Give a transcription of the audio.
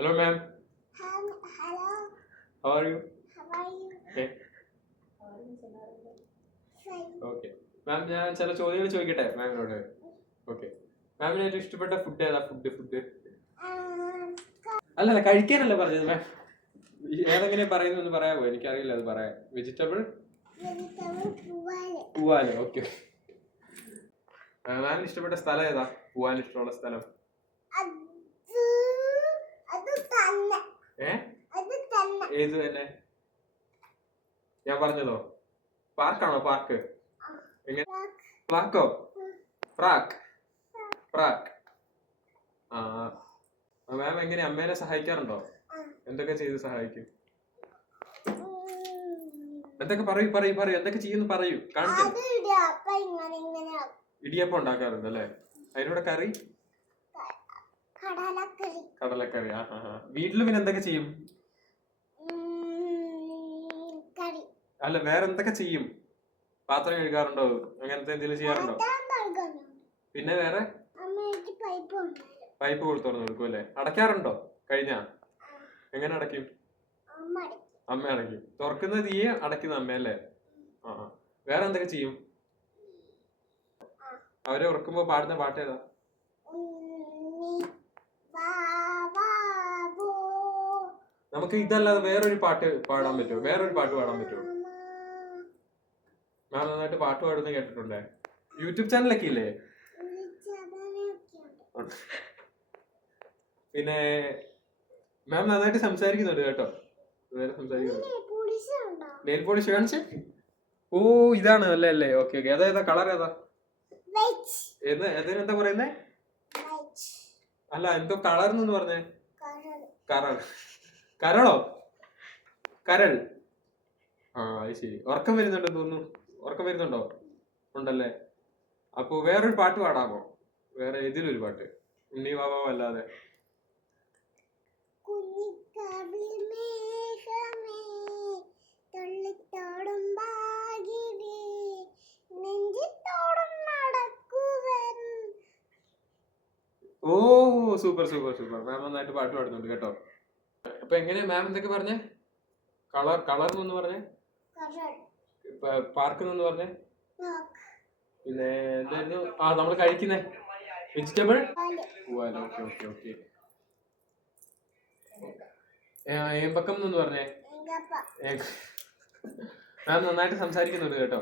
Hello, ma'am. Hello. How are you? How are you? Okay. Fine. Okay. മാം ഞാൻ ചില ചോദ്യങ്ങൾ ചോദിക്കട്ടെ മാമിനോട്? ഓക്കെ. മാമിന് ഏറ്റവും ഇഷ്ടപ്പെട്ട ഫുഡ് ഏതാ? ഫുഡ് അല്ലല്ല, കഴിക്കാനല്ല പറഞ്ഞത് മാം. ഏതെങ്ങനെ പറയുന്നു പറയാമോ? എനിക്കറിയില്ല അത് പറയാൻ. വെജിറ്റബിൾ പൂവാല്. ഓക്കെ. മാമിന് ഇഷ്ടപ്പെട്ട സ്ഥലം ഏതാ? പൂവാൻ ഇഷ്ടമുള്ള സ്ഥലം ഏത് തന്നെ? ഞാൻ പറഞ്ഞതോ? പാർക്കാണോ? പാർക്ക് എങ്ങനെ? ഫ്ലാക്കോ? ഫ്രാക്ക്. ആ മാം എങ്ങനെ അമ്മേനെ സഹായിക്കാറുണ്ടോ? എന്തൊക്കെ ചെയ്ത് സഹായിക്കും? എന്തൊക്കെ പറയൂ എന്തൊക്കെ ചെയ്യുന്നു പറയൂ, കാണിക്കും. ഇടിയപ്പം ഉണ്ടാക്കാറുണ്ട് അല്ലേ? അതിനോട് കറി? കടലക്കറി. വീട്ടില് പിന്നെ എന്തൊക്കെ ചെയ്യും? അല്ല, വേറെ എന്തൊക്കെ ചെയ്യും? പാത്രം കഴുകാറുണ്ടോ? അങ്ങനത്തെ എന്തെങ്കിലും ചെയ്യാറുണ്ടോ? പിന്നെ വേറെ? പൈപ്പ് തുറന്നു കൊടുക്കും അല്ലേ? അടയ്ക്കാറുണ്ടോ? കഴിഞ്ഞാ എങ്ങനെ അടയ്ക്കും? അമ്മ അടയ്ക്കും. തുറക്കുന്ന തീയെ അടയ്ക്കുന്ന അമ്മയല്ലേ? വേറെ എന്തൊക്കെ ചെയ്യും? അവരെ ഉറക്കുമ്പോ പാടുന്ന പാട്ട് ഏതാ? നമുക്ക് ഇതല്ലാതെ വേറൊരു പാട്ട് പാടാൻ പറ്റുമോ? വേറൊരു പാട്ട് പാടാൻ പറ്റുമോ? ഞാൻ നന്നായിട്ട് പാട്ട് പാടുന്ന കേട്ടിട്ടുണ്ടേ. യൂട്യൂബ് ചാനലൊക്കെ ഇല്ലേ? പിന്നെ മാം നന്നായിട്ട് സംസാരിക്കുന്നുണ്ട് കേട്ടോ. നെയിൽ പോളിഷ് കാണിച്ചേ. ഓ, ഇതാണ് അല്ലേ? ഓക്കെ. ഏതാ കളർ? ഏതാ? എന്താ പറയുന്നേ? അല്ല, എന്തോ കളർ എന്ന് പറഞ്ഞേ? കരളോ? കരൾ. അത് ശരി. ഉറക്കം വരുന്നുണ്ടെന്ന് തോന്നുന്നു. ഉറക്കം വരുന്നുണ്ടോ? ഉണ്ടല്ലേ. അപ്പൊ വേറൊരു പാട്ട് പാടാമോ? വേറെ ഇതിലൊരു പാട്ട്, ഉണ്ണി വാവാ അല്ലാതെ. ഓ, സൂപ്പർ. മാം നന്നായിട്ട് പാട്ട് പാടുന്നുണ്ട് കേട്ടോ. അപ്പൊ എങ്ങനെയാ മാം എന്തൊക്കെ പറഞ്ഞേ? കളർ എന്ന് പറഞ്ഞേ? പാർക്ക് എന്ന് പറഞ്ഞേ? പിന്നെ എന്തായിരുന്നു? നമ്മൾ കഴിക്കുന്നേ വെജിറ്റബിൾ പൂവാലോ. ഓക്കെ. ഏമ്പക്കം എന്ന് പറഞ്ഞേ? മാം നന്നായിട്ട് സംസാരിക്കുന്നുണ്ട് കേട്ടോ.